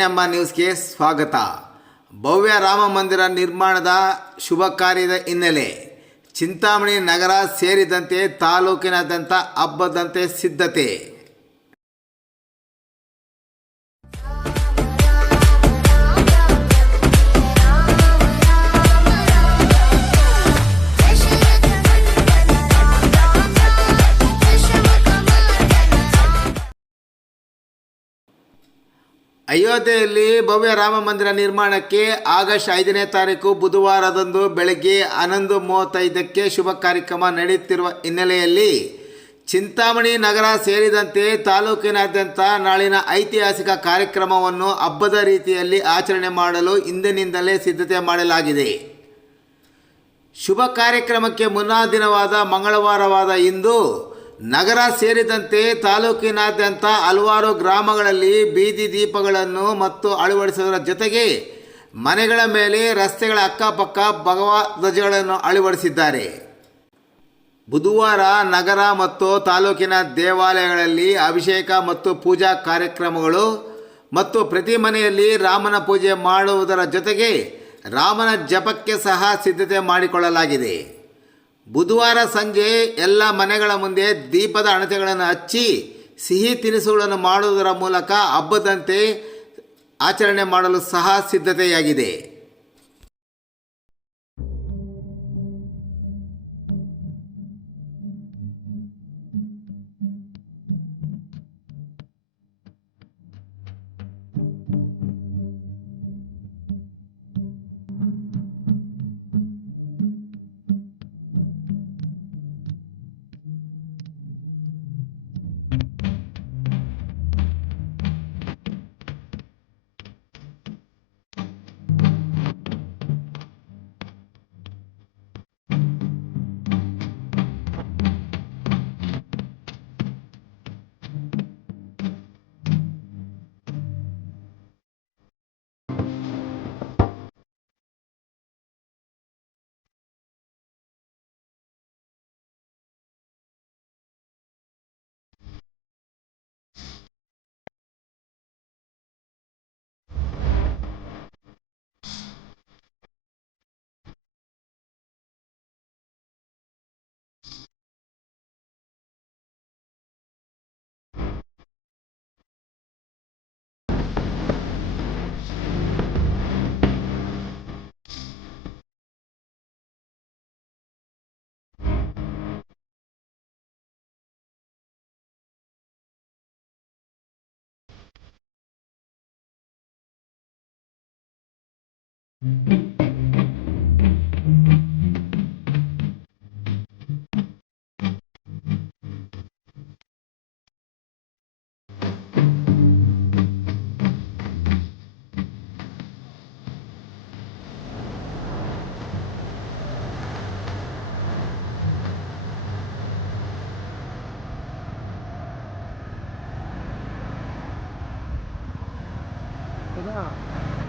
ನಮ್ಮ ನ್ಯೂಸ್ಗೆ ಸ್ವಾಗತ. ಭವ್ಯ ರಾಮ ಮಂದಿರ ನಿರ್ಮಾಣದ ಶುಭ ಕಾರ್ಯದ ಹಿನ್ನೆಲೆ ಚಿಂತಾಮಣಿ ನಗರ ಸೇರಿದಂತೆ ತಾಲೂಕಿನಾದ್ಯಂತ ಹಬ್ಬದಂತೆ ಸಿದ್ಧತೆ. ಅಯೋಧ್ಯೆಯಲ್ಲಿ ಭವ್ಯ ರಾಮ ಮಂದಿರ ನಿರ್ಮಾಣಕ್ಕೆ ಆಗಸ್ಟ್ 5ನೇ ತಾರೀಕು ಬುಧವಾರದಂದು ಬೆಳಗ್ಗೆ 11:35ಕ್ಕೆ ಶುಭ ಕಾರ್ಯಕ್ರಮ ನಡೆಯುತ್ತಿರುವ ಹಿನ್ನೆಲೆಯಲ್ಲಿ ಚಿಂತಾಮಣಿ ನಗರ ಸೇರಿದಂತೆ ತಾಲೂಕಿನಾದ್ಯಂತ ನಾಳಿನ ಐತಿಹಾಸಿಕ ಕಾರ್ಯಕ್ರಮವನ್ನು ಹಬ್ಬದ ರೀತಿಯಲ್ಲಿ ಆಚರಣೆ ಮಾಡಲು ಇಂದಿನಿಂದಲೇ ಸಿದ್ಧತೆ ಮಾಡಲಾಗಿದೆ. ಶುಭ ಕಾರ್ಯಕ್ರಮಕ್ಕೆ ಮುನ್ನಾ ದಿನವಾದ ಮಂಗಳವಾರವಾದ ಇಂದು ನಗರ ಸೇರಿದಂತೆ ತಾಲೂಕಿನಾದ್ಯಂತ ಹಲವಾರು ಗ್ರಾಮಗಳಲ್ಲಿ ಬೀದಿ ದೀಪಗಳನ್ನು ಮತ್ತು ಅಳವಡಿಸುವುದರ ಜೊತೆಗೆ ಮನೆಗಳ ಮೇಲೆ ರಸ್ತೆಗಳ ಅಕ್ಕಪಕ್ಕ ಭಗವಾ ಧ್ವಜಗಳನ್ನು ಅಳವಡಿಸಿದ್ದಾರೆ. ಬುಧವಾರ ನಗರ ಮತ್ತು ತಾಲೂಕಿನ ದೇವಾಲಯಗಳಲ್ಲಿ ಅಭಿಷೇಕ ಮತ್ತು ಪೂಜಾ ಕಾರ್ಯಕ್ರಮಗಳು ಮತ್ತು ಪ್ರತಿ ಮನೆಯಲ್ಲಿ ರಾಮನ ಪೂಜೆ ಮಾಡುವುದರ ಜೊತೆಗೆ ರಾಮನ ಜಪಕ್ಕೆ ಸಹ ಸಿದ್ಧತೆ ಮಾಡಿಕೊಳ್ಳಲಾಗಿದೆ. ಬುಧವಾರ ಸಂಜೆ ಎಲ್ಲ ಮನೆಗಳ ಮುಂದೆ ದೀಪದ ಹಣತೆಗಳನ್ನು ಹಚ್ಚಿ ಸಿಹಿ ತಿನಿಸುಗಳನ್ನು ಮಾಡುವುದರ ಮೂಲಕ ಹಬ್ಬದಂತೆ ಆಚರಣೆ ಮಾಡಲು ಸಹ ಸಿದ್ಧತೆಯಾಗಿದೆ.